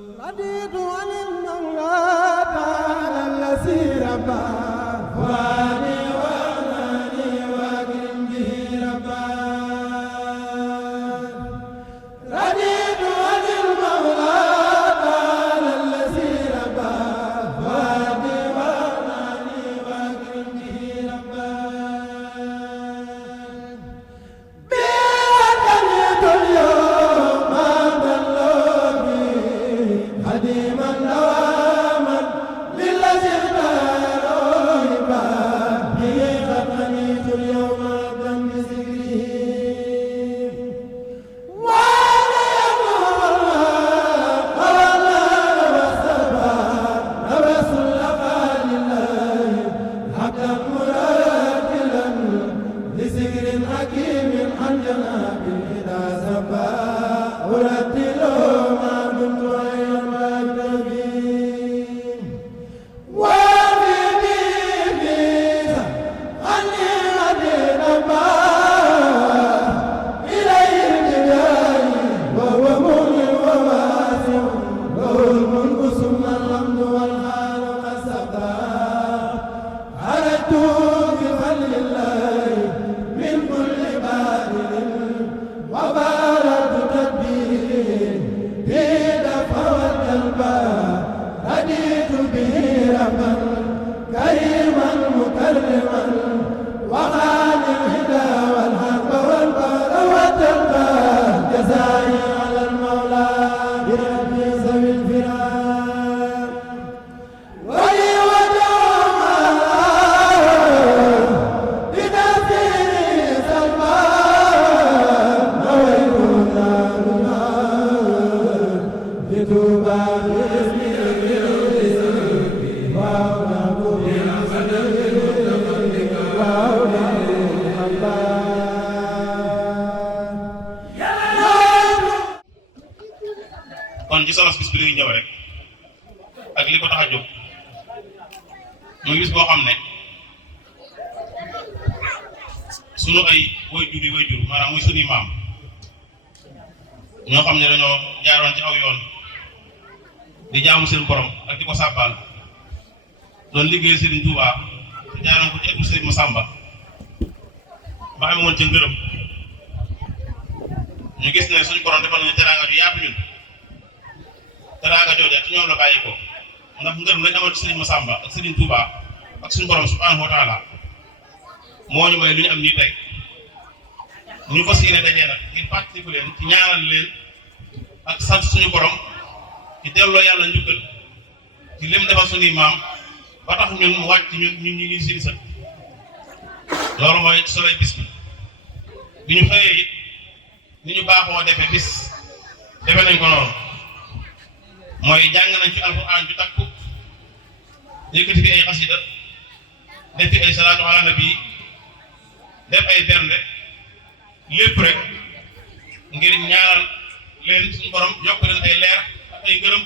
رضيت عن المولى تعالى الذي ربى فؤادي وأماني وأكرم به ربا رضيت عن المولى تعالى الذي ربى فؤادي وأماني وأكرم به ربا بأتنيت اليوم بلوبي خديما دواما للذي اختاروا به قد غنيت اليوم عبدا بذكره وانا يقول قوانا والسبا نبس اللقاء لله حقا مرتلا بذكر حكيم عن جناب اذا سبا ارتل ما دمت غير مكتبي وفي بيبي عني غدير ما إليه الجدال وهو مؤمن وواسع له الملك ثم الحمد والحال قد سبا خرجت بفضل الله من كل بادل وبارك تدبير بدفع والقلب رديت به ربا كريما مكرما وخان الهدى والحق والبر والتقى جزائي على المولى بربي ذوي الفراق ولي وجوما بتأثير سلمان نويت نارنا بتوبى باسمي kon ci solos bis bi lay ñëw rek ak li ko tax a jóg muy bis boo xam ne sunu ay way-jur maanaam muy sunuy maam ñoo xam ne dañoo jaaroon ci aw yoon di jaamu seen borom ak di ko sàbbaal doon liggéey Serigne Touba te jaaroon ko ci ëttu Serigne Massamba ba amee woon ca ngërëm ñu gis ne suñu borom defal nañu teraanga ju yaatu ñun teraanga jooja ci ñoom la bàyyi ko ndax ngërëm lañ amoon ci Serigne Massamba ak Serigne Touba ak suñu borom subhanahu wa taala moo ñu may lu ñu am nii tey ñu fas yéene dajee nag ngir fàttaliku leen ci ñaanal leen ak sant suñu borom ci delloo yàlla njukkal ci lim defal suñuy maam ba tax ñun mu wàcc ñun ñuy seen sët loolu mooy soloy bis bi ñu xëyee it ni ñu baaxoo defee bis defe nañ ko noonu mooy jàng nañ ci alxuraan ju takku yëkkati fi ay xasida def fi ay salaatu ala nabi def ay bernde lépp rek ngir ñaanal leen suñu borom yokk leen ay leer ak ay ngërëm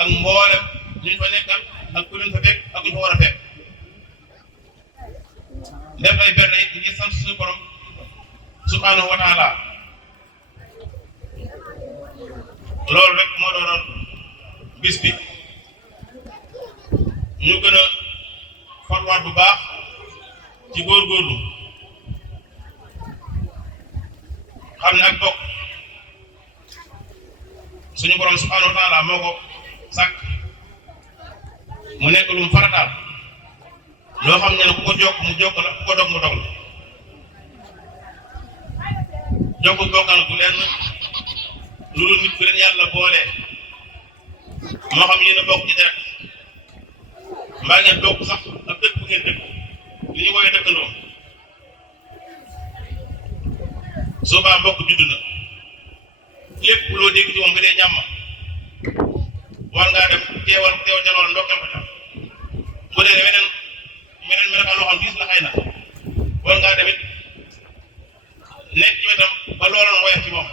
ak mboolem ñu fa nekkal ak ku leen fa fekk ak ñu fa war a fekk def ay bernde it ngir sant suñu borom subhanahu wa taala loolu rek moo doonoon bis bi ñu gën a farwaat bu baax ci góorgóorlu xam ne ak bokk suñu borom subhanahu wa taala moo ko sàkk mu nekk lu mu farataal loo xam ne ku ko jokk mu jokk la ku ko dog mu dog la jokk bokkal bu lenn lu dul nit ku leen yàlla boole moo xam yéen a bokk ci deret mbaa ngeen bokk sax ak dëkk bu ngeen dëkk li ñu woowee dëkkandoo soo baa mbokk judd na lépp loo dégg ci moom nga dee jàmm war ngaa dem teew ca loolu ndokkeel ko ca bu dee meneen melokaan loo xam gis la xëy na war ngaa demit nekk ci wetam ba looloon woyof ci moom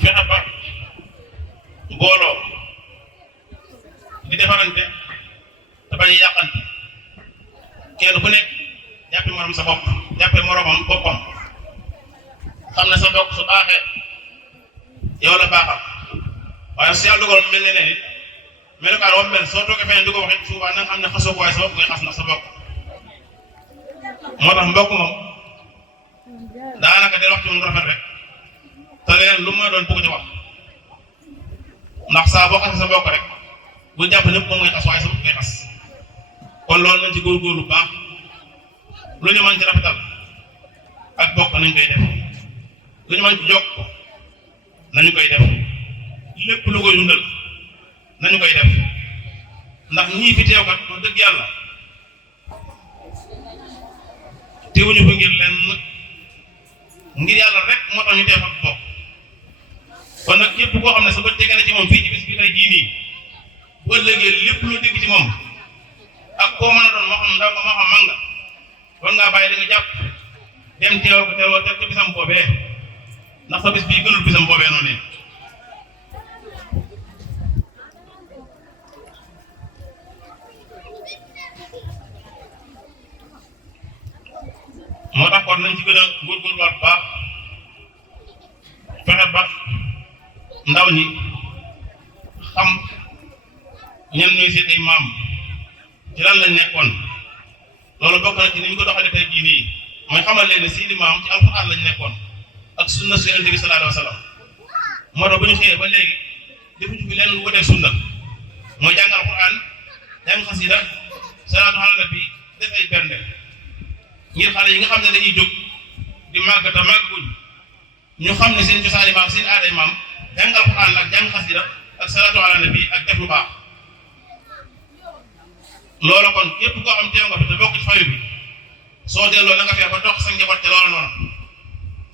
fexe ba booloo di defarante te bañ a yàqante kenn ku nekk jàppe morom sa bopp jàppe moromam boppam xam ne sa mbokk su baaxee yow la baaxal waaye su yàlla dogal mel ne nit melukaan wam mel soo toogee feneen di ko waxee souvent na nga xam ne xasoo ko waaye sa bopp ngay xas ndax sa bokk moo tax mbokk moom daanaka del wax ci moom rafet rek te leneen lu ma doon bëgg ci wax ndax saa boo xasee sa bokk rek bu jàpp ñëpp moom ngay xas waaye sa bopp ngay xas kon loolu nañ ci góorgóorlu bu baax lu ñu mën ci rafetal ak bokk nañ koy def lu ñu mën ci jokk nañu koy def lépp lu koy dundal nañu koy def ndax ñii fi teew kat wax dëgg yàlla teewuñu fa ngir lenn ngir yàlla rek moo tax ñu teew fa bokk kon nag képp koo xam ne sa bët tege na ci moom fii ci bis bi tey jii nii bu ëllëgee lépp loo dégg ci moom ak koo mën a doon moo xam ndaw nga moo xam mag nga war ngaa bàyyi da nga jàpp dem teewal ko teewal teg ko bisam boobee ndax sa bis bii gënul bisam boobee noonu moo tax kon nañ ci gën a góorgóorluwaat baax fexe ba ndaw ñi xam ñan ñooy seen ay maam ci lan lañ nekkoon loolu bokk na ci ni ñu ko doxalee tey jii nii mooy xamal leen ne seeni maam ci alxuraan lañ nekkoon ak sunna su Yonent bi sallallahu alayhi wa sallam moo tax bu ñu xëyee ba léegi defuñu fi lenn lu wutee sunna mooy jàng alxuraan jàng xasida salaatu ala nabi def ay bernde ngir xale yi nga xam ne dañuy jóg di màgg te màgguñ ñu xam ne seen cosaani maam seen aaday maam jàng alxuraan ak jàng xasida ak salaatu ala nabi ak def lu baax loolu kon képp koo xam teew nga fi te bokk ci famille bi soo delloo na nga fexe ba dox sa njaboot te loolu noonu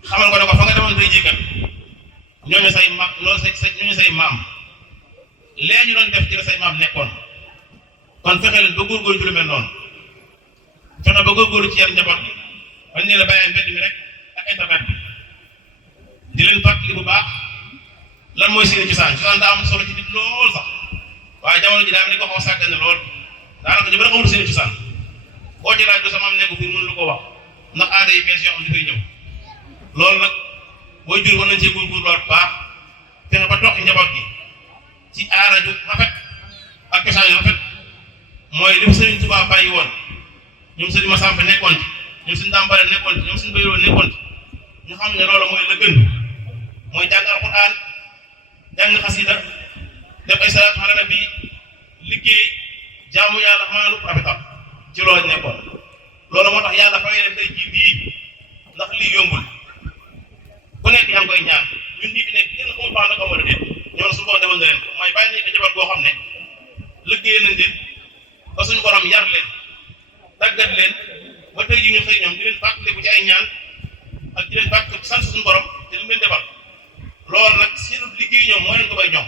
xamal ko ne ko fa nga demoon tey jii kat ñooñu say maam loolu ñooñu say maam lee ñu doon def ci la say maam nekkoon kon fexe leen ba góorgóorlu ci lu mel noonu fexe ba góorgóorlu ci yar njaboot bi bañ ne la bàyyee mbedd mi rek ak internet bi di leen fàttali bu baax lan mooy seen cosaan daa am solo ci nit lool sax waaye jamono ji daa am ni ko xaw a sàggane lool daanaka ñu bëri xamul seen cosaan boo ci laaj du sa maam nekku fii mënu lu ko wax ndax aada yi bees yoo xam dafay ñëw loolu nag booy jur war nañ cee góorgóorluwaat baax fexe ba toog njaboot gi ci aada ju rafet ak cosaan yu rafet mooy li Sëriñ Tuubaa bàyyi woon ñoom Sëriñ Masamba nekkoon ci ñoom Sëriñ Dambare nekkoon ci ñoom Sëriñ Bayro nekkoon ci ñu xam ne loolu mooy la gën mooy jàng alxuraan jàng xasida def ay salaatu ala nabi liggéey jaamu yàlla maalu rafetal ci loolu nekkoon loolu moo tax yàlla fay leen tey jii bii ndax lii yombul ku nekk yaa ngi koy ñaan ñun ñii fi nekk kenn xamul baax na ko wala déet ñoom su ko demal na leen ko mooy bàyyi nañ ko jabar boo xam ne liggéey nañ leen ba suñu borom yar leen tàggat leen ba tey jii ñu xëy ñoom di leen fàttaliku ci ay ñaan ak di leen fàttaliku sant suñu borom te lu leen defal loolu nag seenu liggéey ñoom moo leen ko bay ñoom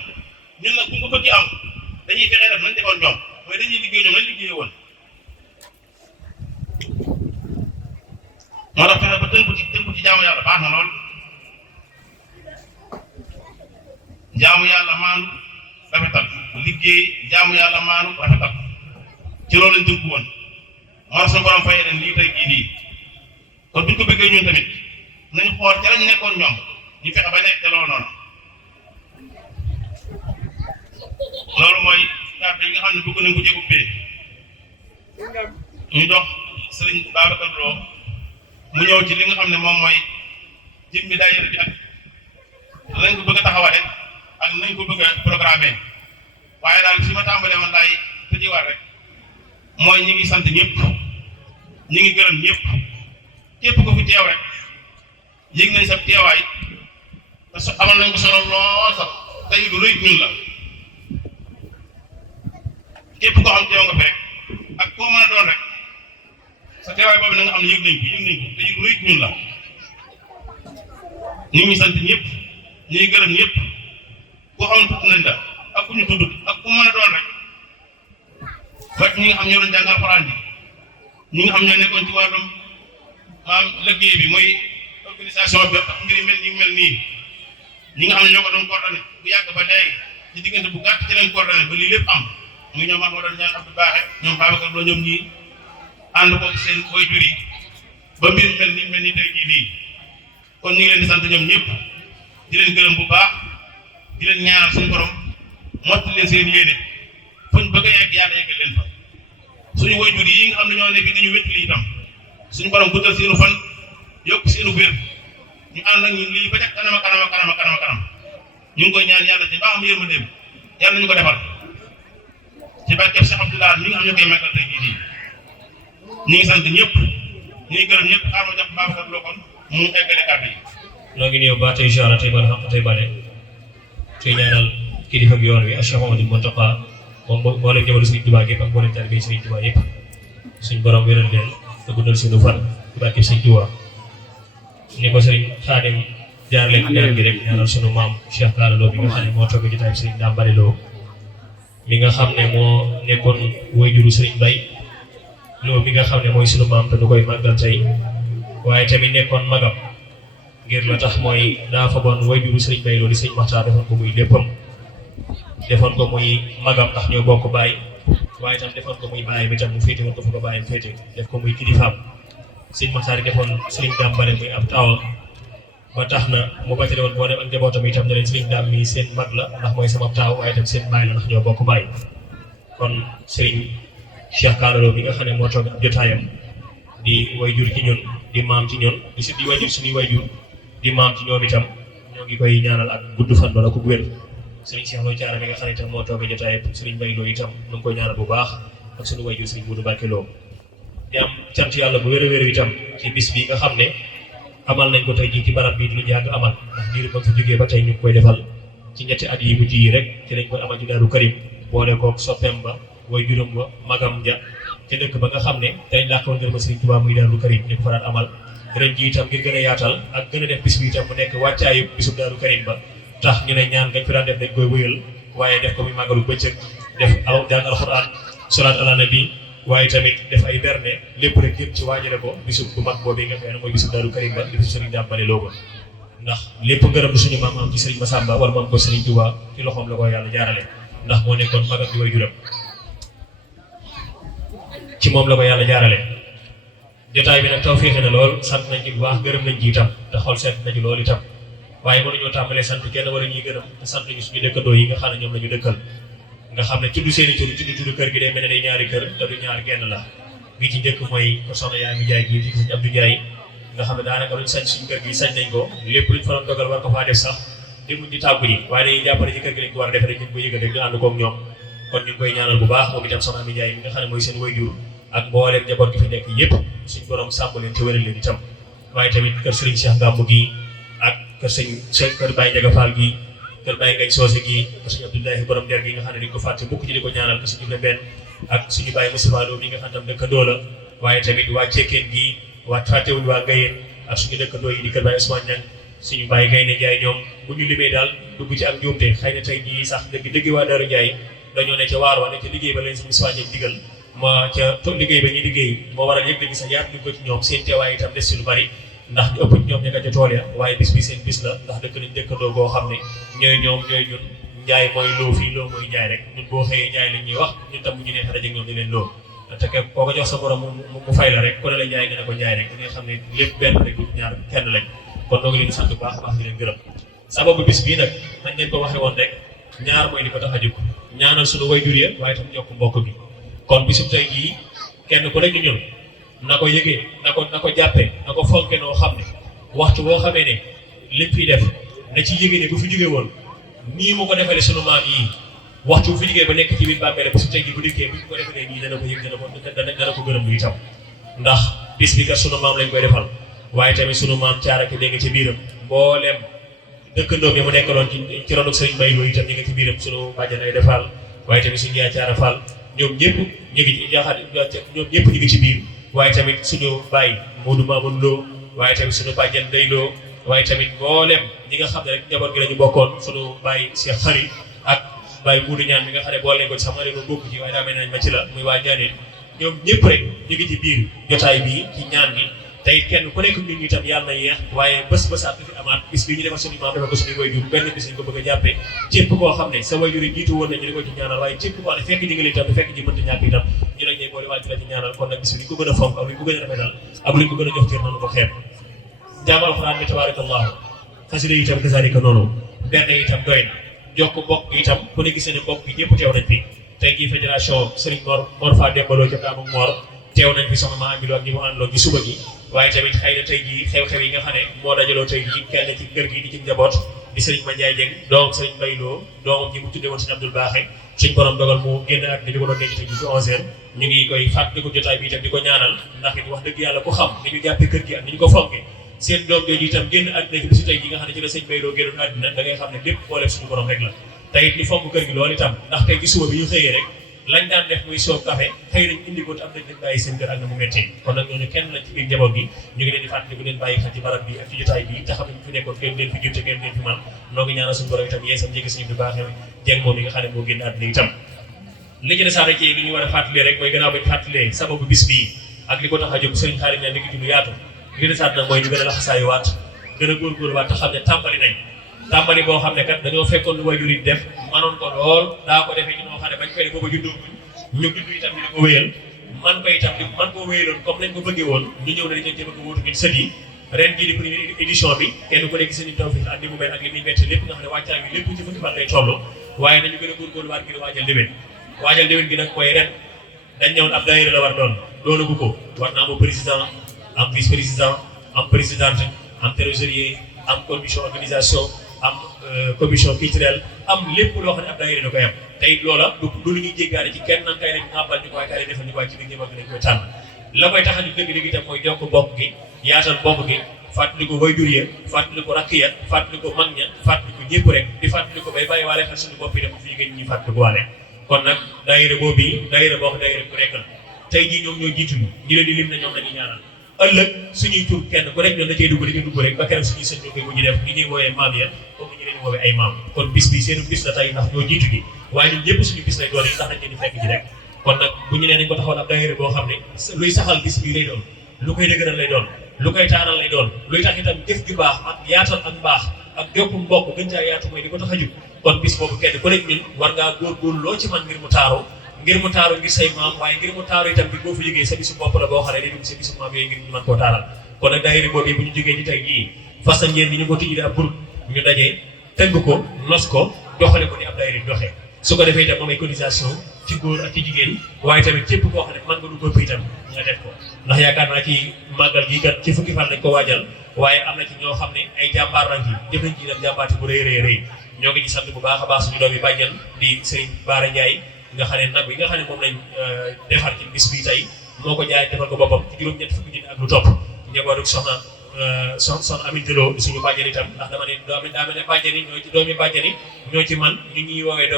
ñun nag bu ñu ko bëgg am dañuy fexe def nañ defoon ñoom mooy dañuy liggéey ñoom lañ liggéey woon moo tax fexe ba tënku ci jaamu yàlla baax na lool jaamu yàlla maanu rafetal liggéey jaamu yàlla maanu rafetal ci loolu lañ tënku woon moo tax suñu borom fayee leen lii tey jii nii kon buñ ko bëggee ñun tamit nañ xool ca lañ nekkoon ñoom ñu fexe ba nekk te loolu noonu loolu mooy kàddu yi nga xam ne bëgg nañ ko ci ubbee ñu dox Sëriñ Babacar Lo mu ñëw ci li nga xam ne moom mooy jëmmi daayira bi ak nañ ko bëgg a taxawale ak nañ ko bëgg a programmer waaye daal fi ma tàmbalee man laay tëjewaat rek mooy ñi ngi sant ñëpp ñi ngi gërëm ñëpp képp ko fi teew rek yëg nañ sa teewaay te amal nañ ko solo lool sax tey du rëy ñun la képp koo xam teew nga fi rek ak koo mën a doon rek sa teewaay boobu na nga xam ne yëg nañ ko te yëg rëy ñun la ñu ngi sant ñëpp ñu ngi gërëm ñëpp koo xam ne tudd nañ la ak ku ñu tudd ak ku mën a doon rek ba ñi nga xam ñoo doon jàng alxuraan bi ñi nga xam ñoo nekkoon ci wàllum maam liggéey bi mooy organisation bi ak mbir yu mel nii ñi nga xam ne ñoo ko doon coordonné bu yàgg ba léegi ci diggante bu gàtt ci leen coordonné ba lii lépp am muy ñoom moo doon ñaan Abdou Baaxe ñoom Babacar Lo ñoom ñii ànd ko seen waajur yi ba mbir mel ni tey jii nii kon ñu ngi leen di sant ñoom ñëpp di leen gërëm bu baax di leen ñaanal suñu borom mottali leen seen yéene fuñ bëgg a yegg yàlla yeggal leen fa suñu waajur yi nga xam ne ñoo nekk di ñu wéttali itam suñu borom guddal seenu fan yokk seenu wér ñu ànd ak ñun lii ba ca kanam ñu ngi koy ñaan yàlla ci mbaaxam yërmandeem yàlla nañu ko defal ci barkeb Cheikh Abdoulaye mi nga xam ne koy màggal tey jii ñu ngi sant ñëpp ñu ngi gërëm ñëpp xaaral ma jox Babacar Lo kon mu eggale kàddu yi. noo ngi ñëw ba tey ziara tey bala xam tey bale tey ñaanal kilifa ak yoon wi ak Cheikh Mamadou Mountakha moom moo leen jëmal Sëriñ Tuubaa yëpp ak moo leen taalibe Sëriñ Tuubaa yëpp suñ borom wéral leen te guddal suñu fan ci barkeb Sëriñ Tuubaa ni ko Sëriñ Xaadim jaar leen ñaan gi rek ñaanal sunu maam Cheikh Bara Lo bi nga xam ne moo toog jotaay Sëriñ Dame Bale Lo mi nga xam ne moo nekkoon waajuru Sëriñ Bay Lo mi nga xam ne mooy sunu maam te nu koy màggal tey waaye tamit nekkoon magam ngir la tax mooy daa fa bon waajuru Sëriñ Bay Lo di Sëriñ Maxtaar defoon ko muy léppam defoon ko muy magam ndax ñoo bokk baay waaye tam defoon ko muy baay bi tam mu féete woon ko fa ko baayam féete def ko muy kilifaam Sëriñ Maxtaar defoon Sëriñ Dame Bale muy ab taawam ba tax na mu bàttale woon boo dem ak njabootam itam ne leen Sëriñ Dame mi seen mag la ndax mooy sama taaw waaye tam seen baay la ndax ñoo bokk baay kon Sëriñ Cheikh Bara Lo bi nga xam ne moo toog ab jotaayam di wayjur ci ñun di maam ci ñun di wayjur suñuy wayjur di maam ci ñoom itam ñoo ngi koy ñaanal ak gudd fan bala ko wér Sëriñ Cheikh Lo Thiara mi nga xam ne itam moo toog jotaayam Sëriñ Bay Lo itam ñu ngi koy ñaanal bu baax ak suñu wayjur Sëriñ Modou Mbacké Lo di am cant yàlla bu wér a wér itam ci bis bi nga xam ne amal nañ ko tey jii ci barab bi lu yàgg amal ndax diiru ba fi jógee ba tey ñu ngi koy defal ci ñetti at yi mujj yi rek ci lañ koy amal ci Daaru Karim boole koog soppeem ba way juróom ba magam ja ci dëkk ba nga xam ne tey làkkoon ngër ma Sëriñ Tuubaa muy Daaru Karim ñu ko fa daan amal ren ji itam ngir gën a yaatal ak gën a def bis bi itam mu nekk wàccaayu bisub Daaru Karim ba tax ñu ne ñaan ngañ fi daan def dañ koy wëyal waaye def ko muy màggalu bëccëg def jàng alxuraan salaat ala nabi waaye tamit def ay berne lépp rek yëpp ci waajale ko bisub bu mag boobu nga xam ne mooy bisub Daaru Karim ba di bisub Sëriñ Dame Bale Lo ba ndax lépp ngërëm suñu maam am ci Sëriñ Massamba wala maam ko Sëriñ Tuubaa ci loxoom la ko yàlla jaarale ndax moo nekkoon magam di way juram ci moom la ko yàlla jaarale jotaay bi nag taw féexe na lool sant nañ ci bu baax gërëm nañ ci itam te xol seet na ci lool itam waaye mënuñoo tàmbalee sant kenn wala ñuy gërëm te sant ñu suñu dëkkandoo yi nga xam ne ñoom la ñu dëkkal nga xam ne tudd seeni tur tudd kër gi day mel ne day ñaari kër te du ñaar genn la bii ci njëkk mooy ko soxna yaa mi jaay gii di Sëriñ Abdou Ndiaye nga xam ne daanaka luñ sañ suñu kër gi sañ nañ ko lépp luñ fa doon dogal war ko faa def sax demuñ di tàggu ji waaye dañuy jàppale ci kër gi lañ ko war a def rek ñu ko yëgal rek ñu ànd koog ñoom kon ñu ngi koy ñaanal bu baax moom itam soxna mi jaay mi nga xam ne mooy seen waajur ak mbooleem njaboot gi fi nekk yëpp suñ borom sàmm leen te wéral leen itam waaye tamit kër Sëriñ Cheikh Gamou gi ak kër Baye Ndiaga Fall gi kër Baye Ngagne Socé gi kër Sëriñ Abdoulahi borom der gi nga xam ne dañ ko fàtte mukk ci di ko ñaanal kër Sëriñ Ibrahima ak suñu Baye Moustapha Lo mi nga xam tam dëkkandoo la waaye tamit waa Cekkeen gi waa fàttewuñ waa Ngayeen ak suñu dëkkandoo yi di kër Baye Ousmane Niang suñu Baye Gaynde Ndiaye ñoom bu ñu limee daal dugg ci ak njuumte xëy na tey jii sax dëgg waa Daaru Ndiaye dañoo ne ca waar wa ne ca liggéey ba leen suñu soigné digal ma ca liggéey ba ñuy liggéey moo waral yëg léegi sax yaatu ñu ko ci ñoom seen teewaay itam des ci lu bari ndax ñu ëpp ñoom ña nga ca tool ya waaye bis bi seen bis la ndax dëkk nañ dëkkandoo boo xam ne ñooy ñoom ñooy ñun njaay mooy loo fii loo mooy njaay rek ñun boo xëyee njaay lañ ñuy wax ñun tam bu ñu neexee dajeeg ñoom di leen loo te koo ko jox sa borom mu fay la rek ku ne la njaay nga ne ko njaay rek da ngay xam ne lépp benn rek du ñaar kenn lañ kon noo ngi leen di sant bu baax baax di leen gërëm sababu bis bii nag nañ leen ko waxee woon rek ñaar mooy li ko tax a jóg ñaanal suñu wayjur ya waaye tam yokk mbokk bi kon bisu tey jii kenn ku nekk ñun na ko yëgee na ko jàppee na ko fonke noo xam ne waxtu boo xamee ne lépp fiy def na ci yëgee ne bu fi jógee woon nii mu ko defalee sunu maam yi waxtu bu fi jógee ba nekk ci biir bàmmeel bisu tey jii bu dikkee bu ñu ko defalee nii dana ko yëg dana ko gërëm lu itam ndax bis bi kat sunu maam lañ koy defal waaye tamit sunu maam Thiara ki dégg nga ci biiram mboolem dëkkandoo bi mu nekkaloon ci ronuk Sëriñ Bay Lo itam ñu ngi ci biiram sunu bàjjan ay defal waaye tamit suñu yaay Thiara Fall ñoom ñëpp ñu ngi ñoom ñëpp ñu ngi ci biir waaye tamit suñu baay Modou Mamoun Lo waaye tamit suñu bàjjan Ndey Lo waaye tamit mboolem ñi nga xam ne rek njaboot gi lañu bokkoon suñu baay Cheikh Xari ak baay Moudou Ñaan mi nga xam ne boole ko ci sax ma ne ko bokk ci waaye daa mel nañ ma ci la muy waa Ñaaneen ñoom ñëpp rek ñu ngi ci biir jotaay bii ci ñaan bi tey kenn ku nekk ñun itam yàlla na yeex waaye bés at fi amaat bis bi ñu defal suñu maam defal ko suñu waajur benn bis lañ ko bëgg a jàppee képp koo xam ne sa waajur yi jiitu woon nañ ñu di ko ci ñaanal waaye képp koo xam ne fekk ñi ngi itam te fekk ñi mënta ñàkk itam ñu lañ ñey boole waaj la ci ñaanal kon nag bis bi li ñu ko gën a fonk ak li ñu ko gën a rafetal ak li ñu ko gën a jox cër nanu ko xeeb jaamu alxuraan bi tabarakallahu xasida yi itam kasaalika noonu benn itam doy na jokk mbokk gi itam ku ne gis ne mbokk gi ñëpp teew nañ fi tey jii fédération Serigne Mor Fa Dembaloo ca Kaamu Mor teew nañ fi soxna ma ambiloo ak ñi mu àndaloo ci suba gi waaye tamit xëy na tey jii xew-xew yi nga xam ne moo dajaloo tey jii kenn ci kër gi di ci njaboot di Serigne Mandiaye Dieng doomam Serigne Bayloo doomam ñi mu tuddee woon Serigne Abdoul Baaxe suñ borom dogal mu génn ak di ko doon denc tey jii ci 11h ñu ngi koy fàttali ko jotaay bi itam di ko ñaanal ndax it wax dëgg yàlla ku xam ni ñu jàppee kër gi ak ni ñu ko fonke seen doom jooju itam génn àddina ci bisu tey ji nga xam ne ci la sëñ Bayloo génnoon àddina da ngay xam ne lépp booleeg suñu borom rek la tey it ñu fonk kër gi loolu itam ndax tey ci suba bi ñu xëyee rek lañ daan def muy soob café xëy nañ indi ko te am nañ leen bàyyi seen kër ak na mu méttee kon nag ñooñu kenn lañ ci biir njaboot gi ñu ngi leen di fàttali bu leen bàyyi xel ci barab bi ak ci jotaay bi te xam ne ñu fi nekkoon kenn leen fi jur te kenn leen fi man noo ngi ñaanal suñu borom itam yeesam njëkk suñu bi baaxee Dieng moom yi nga xam ne moo génn àddina itam li ci desaare ci li ñu war a fàttalee rek mooy gannaaw bañ fàttalee sababu bis bii ak li ko tax a jóg sëriñ xaari ne ngi ci lu yaatu li ci desaat nag mooy ñu gën a laxasaayu waat gën a góorgóorlu waat te xam ne tàmbali nañ tàmbali boo xam ne kat dañoo fekkoon lu waajur yi def manoon ko lool daa ko defee ci noo xam ne bañ koy def booba juddoo ñu judd itam ñu di ko wéyal man ko itam di man koo wéyaloon comme nañ ko bëggee woon ñu ñëw na dañ leen bëgg a wóotu ngir sët yi ren jii di première édition bi kenn ku nekk seen tawfiq ak li mu mel ak li muy metti lépp nga xam ne wàccaay bi lépp ci fukki fan lay toll waaye nañu gën a góorgóorlu waat ngir waajal déwén gi nag mooy ren dañ ñëwoon ab daayira la war doonagu ko war naa am président am vice président am présidente am trésorier am commission organisation am commission culturelle am lépp loo xam ne ab daayira da koy am tey loola du lu ñuy jéggaane ci kenn nan kay rek nàmpal ñu ko waaye kay defal ñu waaye ci biir ñëpp dañ koy tànn la koy tax a ñu dëgg-dëgg itam mooy jokk bokk gi yaatal bokk gi fàttali ko waajur ya fàttali ko rakk ya fàttali ko mag ña fàttali ko ñëpp rek di fàttali ko bay bàyyi waale xel suñu bopp yi dem fii ngeen ñuy fàttali ko waale kon nag daayira boobu daayira boo xam daayira ku nekk la tey jii ñoom ñoo jiitu ñu leen di lim na ñoom lañuy ñaanal ëllëg suñuy tur kenn ku nekk ñoom da cey dugg rek ba keroog suñuy sëñ ñoo koy mujj def li ñuy woowee maam ya comme ñu leen di woowee ay maam kon bis bi seenu bis la tey ndax ñoo jiitu gi waaye ñun ñëpp suñu bis lay doon yi ndax dañ leen di fekk ji rek kon nag bu ñu nee nañ ko taxawal ab daayira boo xam ne luy saxal bis bi lay doon lu koy dëgëral lay doon lu koy taaral lay doon luy tax itam jëf ju baax ak yaatal ak mbaax ak jokku mbokk gën caa yaatu mooy di ko tax a jug kon bis boobu kenn ku nekk ñun war ngaa góorgóorlu loo ci man ngir mu taaru ngir say maam waaye ngir mu taaru itam bi boo fi liggéey sa bisu bopp la boo xam ne day dugg sa bisu maam yooyu ngir ñu mën koo taaral kon nag daayira boobu bu ñu jógee ci tey jii fas yéene ni ñu ko tijji ab groupe ñu dajee tënk ko nos ko doxale ko ni ab daayira doxee su ko defee itam moom ay cotisation ci góor ak ci jigéen waaye tamit képp koo xam ne mën nga du góob itam nga def ko ndax yaakaar naa ci màggal gi kat ci fukki fan lañ ko waajal waaye am na ci ñoo xam ne ay jàmbaar lañ ci def nañ ci dem jàmbaati bu rëy ñoo ngi ci sant bu baax a baax suñu doom yi bàjjan di Serigne Bara Ndiaye nga xam ne nag bi nga xam ne moom lañ defar ci bis bi tey moo ko jaay defal ko boppam ci juróom-ñett fukki junni ak lu topp njabootu soxna Aminata Lo suñu bàjjan itam ndax dama ne daa mel ne bàjjan yi doomi bàjjan yi ñoo ci man ñu ñuy woowee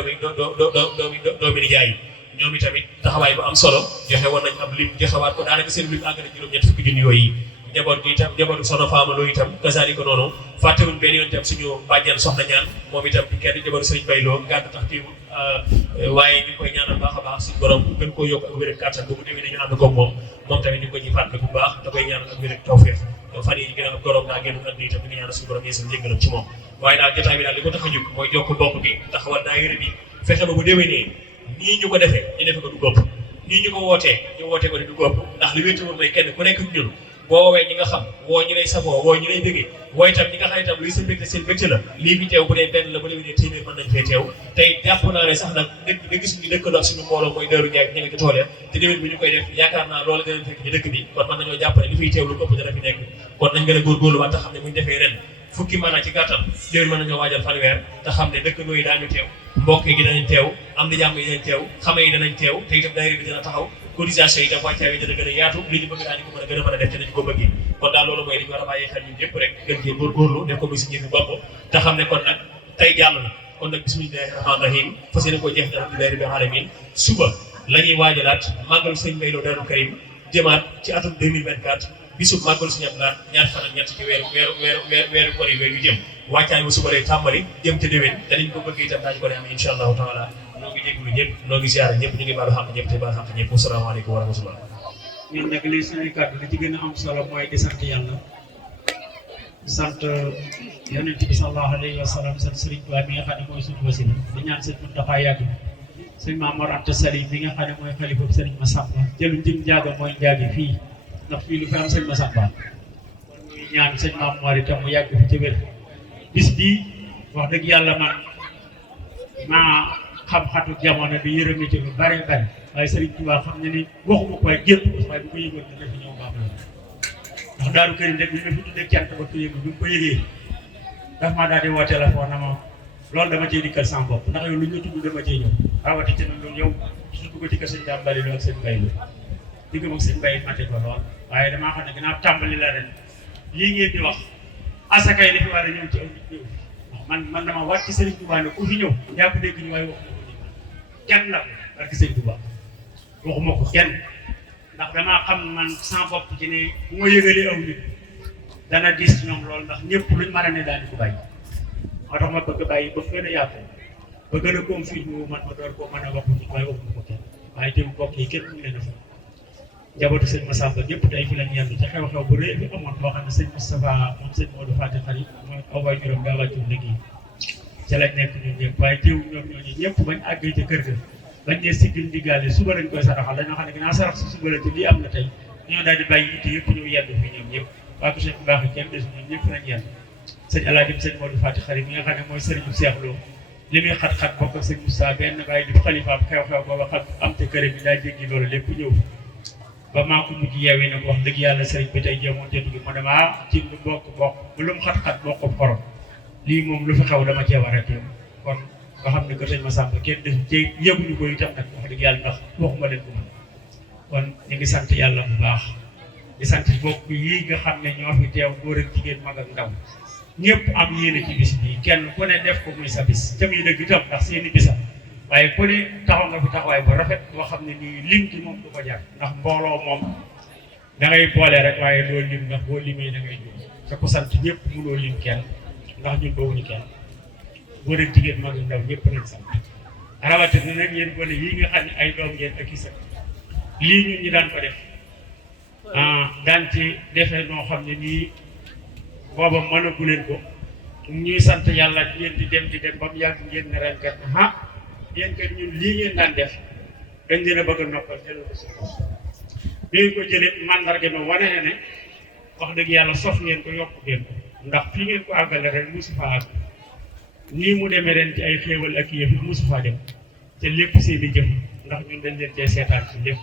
doomi nijaay yi ñoom itamit taxawaay bu am solo joxe woon nañ ab lim joxewaat ko daanaka seen lim àgg na juróom-ñett fukki junni yooyu njaboot gi itam njabootu soxna Faama Lo itam kasaalika noonu fàttewuñ benn yoon itam suñu bàjjan soxna ñaan moom itam kenn njabootu Sëriñ Bay Lo gàtt tax teewul waaye ñu ngi koy ñaanal baax a baax suñu borom gën koo yokk ak wér ak kàttan bu déwénee ñu ànd koog moom tamit ñu ngi ko ciy fàttali bu baax da koy ñaanal ak wér ak tawfeex fan yi gën a gorom daa génn àdduna itam ñu ngi ñaanal suñu borom yeesal njëggalam ci moom waaye daal jotaay bi daal li ko tax a jóg mooy jokk bokk bi taxawal daayira bi fexe ba bu déwénee nii ñu ko defee ñu defe ko du góob nii ñu ko wootee ñu wootee ko di du góob ndax li wétti woon mooy kenn ku nekk ñun boo woowee ñi nga xam woo ñi lay safoo woo ñi lay bëggee woo itam ñi nga xam itam luy sa mbégte seen mbégte la lii fi teew bu dee benn la bu déwénee téeméer mën nañ fee teew tey jàpp naa ne sax nag dëkk da gis ñu dëkkandoo ak suñu mbooloo mooy Daaru Njaay ña nga ci tool ya te déwén bi ñu koy def yaakaar naa loolu dinañ fekk ci dëkk bi kon mën nañoo jàpp ne li fiy teew lu ëpp dana fi nekk kon nañ gën a góorgóorlu waat te xam ne buñ defee ren fukki mën a ci gàttal déwén mën nañoo waajal fanweer te xam ne dëkkandoo yi daañu teew mbokk yi danañ teew am di jàmm yi danañ teew xame yi danañ teew te itam daayira bi dina taxaw cotisation yi itam wàccaay yi dana gën a yaatu li ñu bëgg daañu ko mën a gën a def te nañu ko bëggee kon daal loolu mooy li ñu war a bàyyi xel ñun ñëpp rek gën cee góorgóorlu def ko muy si ñëfi bopp te xam ne kon nag tey jàll na kon nag bismillahi rahmaani rahim fas yéene koo jeex na alhamdulillahi rabbil alamin suba la ñuy waajalaat màggalu sëñ Bay Lo Daaru Karim jëmaat ci atum 2024 bisub màggalu suñu ablaat ñaar fan ak ñett ci weeru kor yi weeru jëm wàccaay bu suba lay tàmbali jëm ca déwén te niñ ko bëgg itam daañu ko ne am insha allahu taala noo ngi jégalu ñëpp noo ngi siyaare ñëpp ñu ngi baalu xam ñëpp te baalu xam ñëpp asalaamaaleykum wa rahmatullah ñun nag li suñuy kàddu li ci gën a am solo mooy di sant yàlla sant yonent bi sallallahu alayhi wa sallam sant Sëriñ Tuubaa bi nga xam ne mooy suñu wasila di ñaan sëñ Muntaxa yàgg sëñ Maam Mor Anta Sali bi nga xam ne mooy xalifa Sëriñ Massamba jëlu jëm njaaga mooy njaagi fii ndax fii lu fi am sëñ Massamba kon ñuy ñaan sëñ Maam Mor itam mu yàgg fi ci wér bis bii wax dëgg yàlla man maa xam xatu jamono bi yërëmi ci lu bare bare waaye Serigne Touba xam ne ni waxuma ko waaye jépp waaye bu ko yëgoon ne dafa ñëw baax la ndax Daaru Karim rek bi ma fi tuddee cant ba ko yëgu bi mu ko yëgee daf maa daal di woo téléphone na ma loolu dama cee dikkal sama bopp ndax yow lu ñu tudd dama cee ñëw rawati ci na loolu yow surtout ko ci kër sëñ Dame Bali ak sëñ Baye lu digg moom sëñ Baye mate ko lool waaye damaa xam ne ginnaaw tàmbali la ren lii ngeen di wax asakay dafi war a ñëw ci aw nit ñëw man dama wàcc ci Serigne Touba ne ku fi ñëw jàpp dégg ñu waaye waxuma ko kenn la parce que Serigne Touba waxuma ko kenn ndax damaa xam man sans bopp ci ne bu ma yëgalee aw nit dana diis ci ñoom loolu ndax ñëpp luñ mën a ne daal di ko bàyyi moo tax ma bëgg bàyyi ba gën a yaatu ba gën a confirmé wu man ma door koo mën a wax ci waaye waxuma ko kenn waaye teew mbokk yi kenn mu leen a fa njabootu sëñ Massamba ñëpp tey fi lañ yendu ci xew-xew bu rëy bi amoon boo xam ne sëñ Moustapha moom sëñ Modou Fati xarit mooy aw waay juróom daa wàccul liggéey ca lañ nekk ñun ñëpp waaye teew ñoom ñooñu ñëpp bañ àggee ca kër ga bañ ne siggil ndigaale suba lañ koy saraxal dañoo xam ne ginnaaw sarax si suba la te lii am na tey ñoo daal di bàyyi itte yëpp ñëw yendu fi ñoom ñëpp waa ko sëñ bu baax kenn des ñoom ñëpp lañ yendu sëñ Alaaji sëñ Modou Fati xarit mi nga xam ne mooy sëriñu Seex Lo li muy xat-xat bokk ak sëñ Moussa benn bàyyi di xalifaam xew-xew booba xam am te kër bi daa jéggi loolu lépp ñëw ba maa ko mujj yeewee nag wax dëgg yàlla sëriñ bi tey jéemoon te dugg ma dama ci lu bokk bu lu mu xat-xat bokk xorom lii moom lu fi xew dama cee war a teew kon nga xam ne que sëñ Massamba kenn def ci yëguñu ko itam nag wax dëgg yàlla ndax waxuma leen ko man kon ñu ngi sant yàlla bu baax di sant bokk yi nga xam ne ñoo fi teew góor ak jigéen mag ak ndaw ñëpp am yéene ci bis bi kenn ku ne def ko muy sa bis jëm yi dëgg itam ndax seeni bisa waaye ku ne taxaw nga fi taxawaay bu rafet boo xam ne nii lim ci moom du ko jar ndax mbooloo moom da ngay boole rek waaye doo lim ndax boo limee da ngay jóg te ku sant ñëpp mënoo lim kenn ndax ñun boobuñu kenn góor ak jigéen mag ak ndaw ñëpp lañ sant rawatina nag yéen gone yii nga xam ne ay doom ngeen ak i sët lii ñun ñi daan ko def daan ci defee noo xam ne nii booba mënagu leen ko ñuy sant yàlla ngeen di dem ba mu yàgg ngeen ne ren kat yéen kat ñun lii ngeen daan def dañ leen a bëgg a noppal jëlal ko suñu bopp bi ko jëlee mandarga ma wane na ne wax dëgg yàlla sof ngeen ko yokk ngeen ko ndax fii ngeen ko àggale ren mosu faa àgg nii mu demee ren ci ay xéewal ak yëf mosu faa dem te lépp seeni jëf ndax ñun dañ leen cee seetaan ci lépp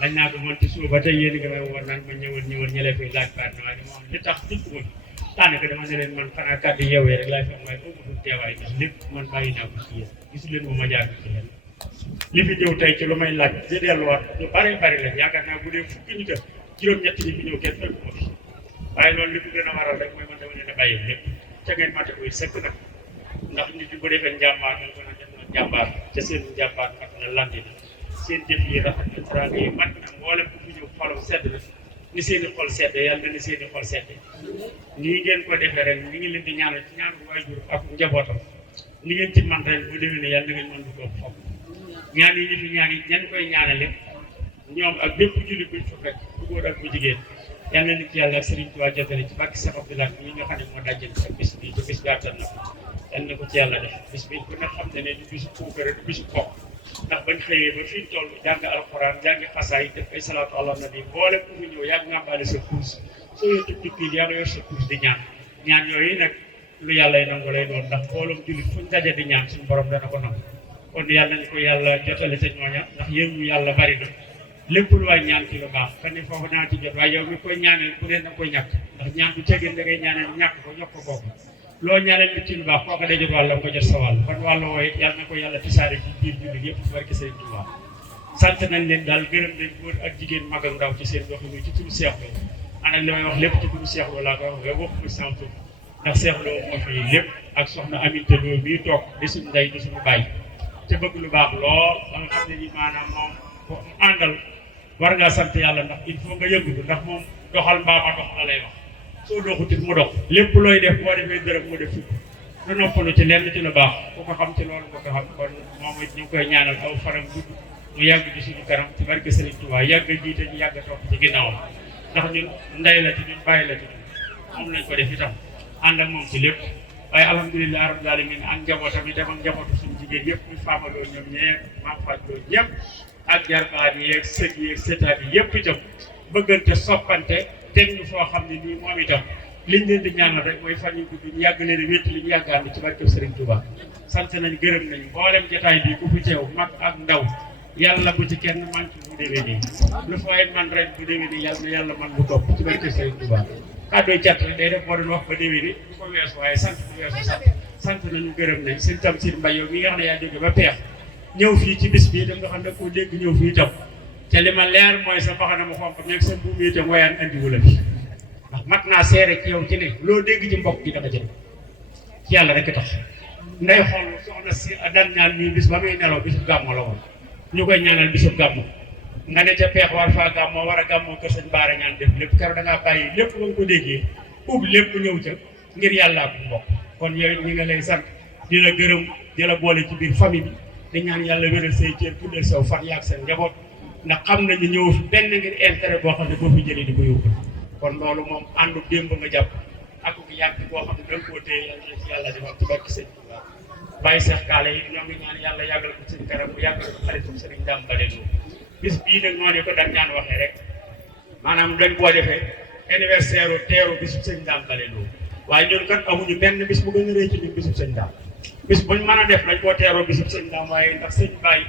dañ naa ko man ci suba ba tey yéen nga may war naan ma ñëwal ñële fi laaj baat na waaye dama wax li tax dikk ma daanaka dama ne leen man xanaa kàddu yeewee rek laay fekk waaye ëpp fu teewaay ndax lépp man bàyyi naa ko ci yéen gisu leen ma jaar ci leen li fi ñëw tey ci lu may laaj di delluwaat lu bari bari la yaakaar naa bu dee fukki nit ak juróom-ñett ñi fi ñëw kenn fekk ma fi waaye loolu li ko gën a waral rek mooy man dama leen a bàyyi lépp ca ngeen mate koy sëkk nag ndax nit ñi bu defee njàmbaar dañ ko naan def na njàmbaar te seen njàmbaar mat na landi na seen jëf yi rafet na teraanga yi mat na mboolem ku fi ñëw xolam sedd na ni seeni xol sedd yàlla na ni seeni xol sedd nii ngeen ko defee ren ni ngi leen di ñaanal ci ñaan bu waajur ak njabootam ni ngeen ci man ren bu déwénee yàlla na ngeen mën du ko foog ñaan yi ñu fi ñaan yi ñan koy ñaanale ñoom ak bépp jullit buñ fa fekk bu góor ak bu jigéen yàlla na ci yàlla ak Serigne Touba jotale ci bàkki Cheikh Abdoulaye ñi nga xam ne moo dajjal sa bis bi te bis bi attan na ko yàlla na ko ci yàlla def bis bi ku ne xam ne du bisu puukare du bisu bokk ndax bañ xëyee ba fi ñu toll jàng alxuraan jàngi xasaay def ay salaatu ala nabi boole ku fi ñëw yàgg nga ambaale sa course soo yor tukki yaa nga yor sa course di ñaan yooyu nag lu yàlla y nangu lay doon ndax mbooloom jullit fuñ daje di ñaan suñu borom dana ko nangu kon yàlla nañu ko yàlla jotale sa ñooña ndax yéen ñu yàlla bari na lépp lu waay ñaan ci lu baax kan foofu naa ci jot waaye yow mi koy ñaaneel bu dee na koy ñàkk ndax ñaan bu tegeen da ngay ñaaneel ñàkk ko ñokk ko kooku loo ñaaneel nit ci lu baax kooku day jot wàllam ko jot sa wàll kon wàllu wooye yàlla na ko yàlla tisaare ci biir jullit yëpp barke Sëriñ Tuubaa sant nañ leen daal gërëm leen góor ak jigéen mag ak ndaw ci seen doxinu ci turu Seex Lo ana li may wax lépp ci turu Seex Lo laa ko wax waxuma sant ndax Seex Lo moo fi lépp ak soxna Aminta Lo mii toog di suñu ndey di suñu bàyyi te bëgg lu baax lool ba nga xam ne ni maanaam moom ko àndal war ngaa sant yàlla ndax il faut nga yëngu ndax moom doxal mbaama dox la lay wax soo doxutit mu dox lépp looy def boo defee dërëm mu def fukk du noppalu ci lenn ci lu baax ku ko xam ci loolu nga ko xam kon moom it ñu ngi koy ñaanal aw faram gudd mu yàgg ci suñu kanam ci barke Serigne Touba yàgg a jiite ñu yàgg a topp ci ginnaawam ndax ñun ndey la ci ñun bàyyi la ci ñun moom lañ ko def itam ànd ak moom ci lépp waaye alhamdulilah rabbil alamin ak njabootam yi dem ak njabootu suñu jigéen yëpp ñu faamaloo ñoom ñeent maam fatloo ñëpp ak jarbaat yi yeeg sët yi yeeg sëtaat yi yëpp itam bëggante soppante teg ñu foo xam ne nii moom itam liñ leen di ñaanal rek mooy fan yu gudd ñu yàgg leen a wétti li ñu yàggaan ci barkeb Serigne Touba sant nañ gërëm nañ mboolem jotaay bi ku fi teew mag ak ndaw yàlla bu ci kenn man ci bu déwee nii lu fa waay man ren bu déwee nii yàlla na yàlla man lu topp ci barkeb Serigne Touba kàddooy cat rek day def moo doon wax ba déwee ni du ko weesu waaye sant bu weesu sant nañu gërëm nañ sëñ Tamsir Mbaye yow mi nga xam ne yaa jóge ba peex ñëw fii ci bis bi da nga xam ne koo dégg ñëw fii itam te li ma leer mooy sa mbaxana mu xonq meeg sa mbuum itam wayaan andiwu la fi ndax mat naa seere ci yow ci ne loo dégg ci mbokk gi dafa jël ci yàlla rek tax nday xool soxna si daan ñaan nii bis ba muy nelaw bisub gàmmo la woon ñu koy ñaanal bisub gàmmo nga ne ca peex war faa gàmmoo war a gàmmoo kër sëñ Baara ñaan def lépp keroog da ngaa bàyyi lépp ba nga ko déggee ub lépp ñëw ca ngir yàlla ak mbokk kon yooyu ñi nga lay sant di la gërëm di la boole ci biir famille bi di ñaan yàlla wéral say cër tuddal saw fan yaag seen njaboot ndax xam nañu ñëw fi benn ngir intérêt boo xam ne boo fi jëlee di ko yóbbu kon loolu moom àndu démb nga jàpp ak ku yàgg boo xam ne da nga koo téye yàlla na ci yàlla di wax ci barke sëñ Tuubaa bàyyi Seex Kaale yi ñoo ngi ñaan yàlla yàggal ko seen kanam bu yàggal ko xaritum sëriñ Dame Bale Lo bis bii nag moo ne ko daan ñaan waxee rek maanaam dañ koo defee anniversaire teeru bisub sëñ Dame Bale Lo waaye ñun kat amuñu benn bis bu gën a rëy ci ñun bisub sëñ Dame bis buñ mën a def dañ koo teeroo bisub sëñ Dame waaye ndax sëñ Baye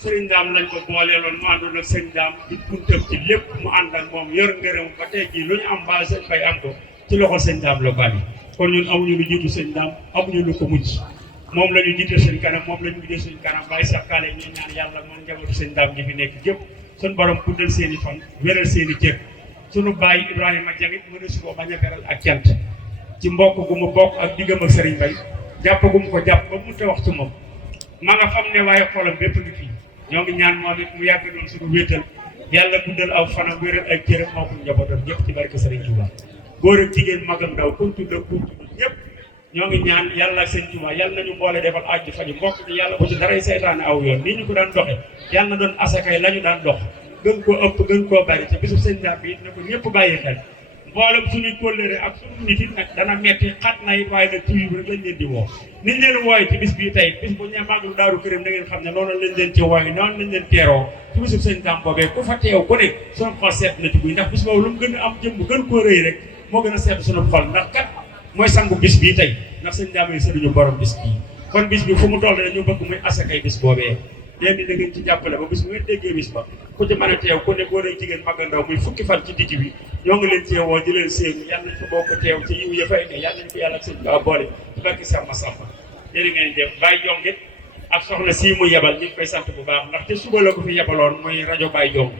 sëriñ Dame lañ ko booleeloon mu àndoon ak sëñ Dame di buntam ci lépp mu ànd ak moom yor ngërëm ba tey jii lu ñu am ba sëñ Baye am ko ci loxo sëñ Dame la bari kon ñun amuñu lu jiitu sëñ Dame amuñu lu ko mujj moom la ñu jiite suñ kanam moom la ñu mujjee suñ kanam bàyyi Seex Kaale ñu ñaan yàlla moom njabootu sëñ Dame ñi fi nekk jëpp suñ borom guddal seen i fan wéral seen i cër suñu bàyyi Ibrahima Jangit mënu si koo bañ a beral ak cant ci mbokk gu mu bokk ak diggam ak sëriñ Baye jàpp gu mu ko jàpp ba mu te wax ci moom ma nga xam ne waaye xolam bépp ngi fii ñoo ngi ñaan moom it mu yàgg doon suñu wéetal yàlla guddal aw fanam wéral ak cëram moo ko njabootam ñëpp ci barke Sëriñ Tuubaa góor ak jigéen magam ndaw ku tudd ak ku tudd ñëpp ñoo ngi ñaan yàlla ak Sëriñ Tuubaa yàlla nañu mboole defal àjj faju mbokk ni yàlla bu ci daray seytaane aw yoon nii ñu ko daan doxe yàlla na doon asakay la ñu daan dox gën koo ëpp gën koo bari ci bisub sëñ Dame bi it na ko ñëpp bàyyi xel mboolem suñuy kóllëre ak suñu nit it nag dana metti xat na it waaye nag tuyu rek lañ leen di woo niñ leen wooye ci bis bii tey bis bu ñu màggalu Daaru Karim da ngeen xam ne noonu lañ leen ci wooye noonu lañ leen teeroo ci bisub sëñ Dame boobee ku fa teew ku ne suñu xol seet na ci buy ndax bis boobu lu mu gën a am jëmm gën koo rëy rek moo gën a seet suñu xol ndax kat mooy sangu bis bii tey ndax sëñ Dame yi sëriñu borom bis bii kon bis bi fu mu toll dañu bëgg muy asakay bis boobee leen di da ngeen ci jàppale ba bis bu ngeen déggee bis ba ku ci mën a teew ku ne góor ak jigéen mag ak ndaw muy fukki fan ci digg bi ñoo ngi leen teewoo di leen séenu yàlla nañ ko bokk teew ci yiw ya fay ne yàlla nañ ko yàlla ak sëñ Ba boole ci barke Seex Masamba jërë ngeen def Baye Jong it ak soxna sii mu yebal ñu ngi koy sant bu baax ndax te suba la ko fi yebaloon mooy rajo Baye Jong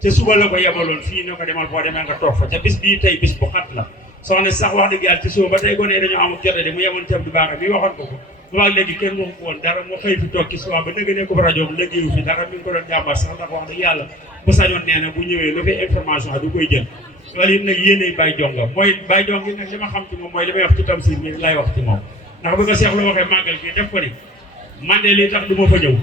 te suba la ko yebaloon fii ne ko demal boo demee nga toog fa ca bis bii tey bis bu xat la soxna sax wax dëgg yàlla ci suba ba tey gone dañoo am jote de mu yemoon ceeb du baax mi waxoon ko waaw léegi kenn waxu ko woon dara mu xëy fi toog ci suba ba nëgg ne ko rajo liggéeyu fi dara mi ngi ko doon jàmbar sax ndax wax dëgg yàlla bu sañoon nee na bu ñëwee lu fi information du koy jël loolu it nag yéenay Baye Jong la mooy Baye Jong gi nag li ma xam ci moom mooy li may wax ci Tamsir mi lay wax ci moom ndax bu ko Seex lu waxee màggal gi def ko ni man de lii tax du ma fa ñëw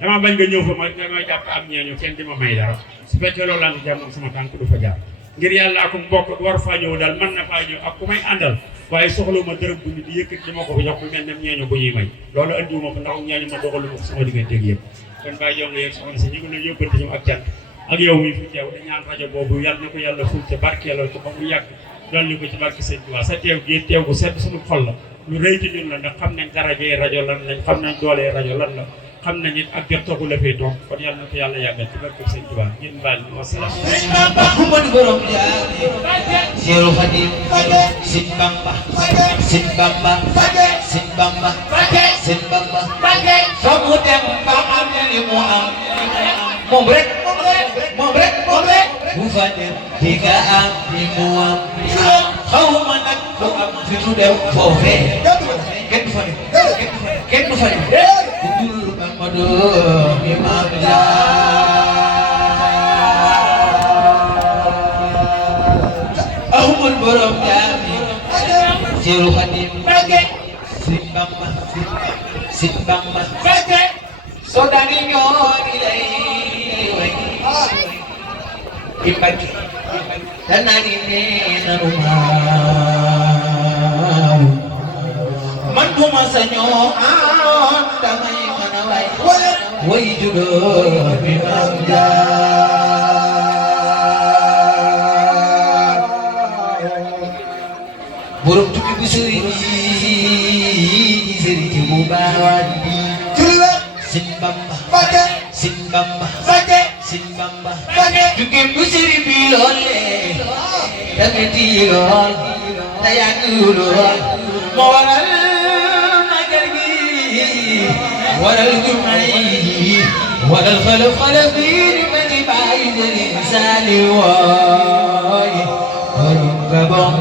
dama bañ nga ñëw fa ma may jàpp am ñeeñu kenn di ma may dara su fekkee loolu laa ngi jàmm sama tànk du fa jaar ngir yàlla ak mbokk war faa ñëw daal mën na faa ñëw ak ku may àndal waaye soxlawuma dërëm bu ñu di yëkkati di ma ko fa jox bu mel ne ñeeñu bu ñuy may loolu andiwuma ko ndax ñeeñu ma doxaluma ko sama diggante ak yéen kon Baye Jong yeeg soxna si ñu ngi lay yóbbante ci ak cant ak yow mi fi teew di ñaan rajo boobu yàlla na ko yàlla ful ca barkeeloo ko ba mu yàgg dool ni ko ci barke Sëñ Tuubaa sa teew gi teew gu sedd suñu xol la lu rëy ci ñun la ndax xam nañ darajee rajo lan lañ xam nañ doolee rajo lan la xam nañ it ak jot taxu la fay toog kon yàlla na ko yàlla yàggal ci barke Sëñ Tuubaa ngeen baal ñu wasalaam Ahmadu borom jaami Seeru Xaadim Sëñ Bamba Sëñ Bamba Sëñ Bamba Sëñ Bamba fa mu dem ba am li mu am moom rek bu fa dem di nga am li mu am xaw ma nag fu am fi mu dem foofee kenn du fa dem kenn du fa dem ku dul Ahmadu Imam Ahmadu borom jaami Seeru Xaadim Sëñ Bamba Sëñ Bamba so dari ñooni lay Imbaki tanani nenu maaw man duma sañoo damay mën a way judo bi mam jaar borom tukki bu sëriñ yi sëriñ bu baawan bi Sëñ Bamba Sëñ Bamba Sëñ Bamba tukki bu sëriñ bi loole tamit lool te yàgg lool moo waral magal gi waral jumaa yi waral xalaf yi ma di bàyyi Sëriñ Saaliw wooy borom Gabon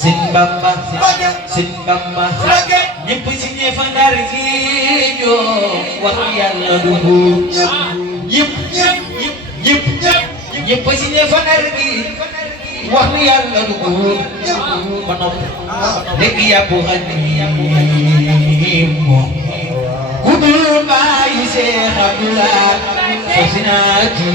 Sëñ Bamba Sëñ Bamba ñëpp si ñe fa Ndar gi joo wax Yàlla dugg ñëpp si ñe fa Ndar gi wax Yàlla dugg ba nopp léegi yàpp xadim moom ku dul bàyyi Seex Abdulaay fas naa ci